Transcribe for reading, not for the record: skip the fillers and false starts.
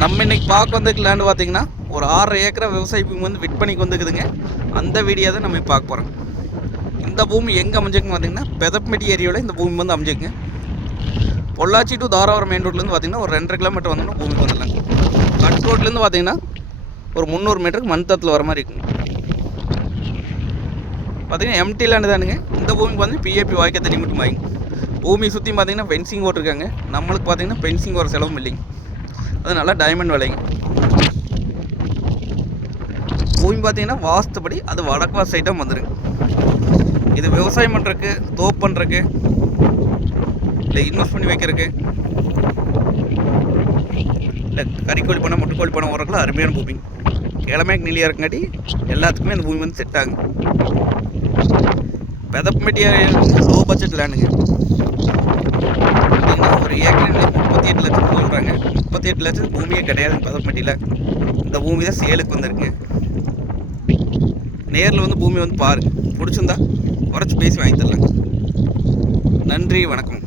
நம்ம இன்றைக்கி பார்க்க வந்துருக்கு லேண்டு பார்த்திங்கன்னா ஒரு 6 ஏக்கரை விவசாய பூமி வந்து விற்பனைக்கு வந்துக்குதுங்க. அந்த வீடியோ தான் நம்ம பார்க்க போகிறோம். இந்த பூமி எங்கே அமைஞ்சிருக்குன்னு பார்த்திங்கன்னா பெதப்பட்டி ஏரியாவில் இந்த பூமி வந்து அமைஞ்சிருக்குங்க. பொள்ளாச்சி டு தாராபுரம் மெயின் ரோட்லேருந்து பார்த்திங்கன்னா ஒரு 2.5 கிலோமீட்டர் வந்தோம்னா பூமிக்கு வந்துடலாங்க. கட் ரோட்லேருந்து பார்த்திங்கன்னா ஒரு 300 மீட்டருக்கு மண்தத்தில் வர மாதிரி இருக்குங்க. பார்த்திங்கன்னா எம்டி லேண்டு தானுங்க. இந்த பூமிக்கு வந்து பிஏபி வாய்க்க தண்ணி மட்டும் வாங்கி பூமி சுற்றி பார்த்திங்கன்னா ஃபென்சிங் ஓட்டிருக்காங்க. நம்மளுக்கு பார்த்திங்கன்னா ஃபென்சிங் வர செலவும் இல்லைங்க. அது நல்லா டைமண்ட் விலைங்க. பூமி பார்த்திங்கன்னா வாஸ்துபடி அது வடக்கு வாச சைட்டாக வந்துடுங்க. இது விவசாயம் பண்ணுறக்கு, தோப்பு பண்ணுறக்கு, இல்லை இன்வெஸ்ட் பண்ணி வைக்கிறதுக்கு, இல்லை கறிக்கோழி பண்ண முட்டைக்கோழி பண்ண வரக்குள்ள அருமையான பூமி. கிழமைக்கு நிலையாக இருக்கங்காட்டி எல்லாத்துக்குமே இந்த பூமி வந்து செட் ஆகுங்க. பெதப்பட்டி லோ பட்ஜெட் லேண்டுங்க. ஒரு ஏக்கர் 38 லட்சம் சொல்கிறாங்க. 38 லட்சம் பூமியே கிடையாதுங்க பெதப்பட்டியில். இந்த பூமி தான் சேலுக்கு வந்துருக்குங்க. நேரில் வந்து பூமி வந்து பாருங்கள், பிடிச்சிருந்தா குறைச்சி பேசி வாங்கி தரலாங்க. நன்றி, வணக்கம்.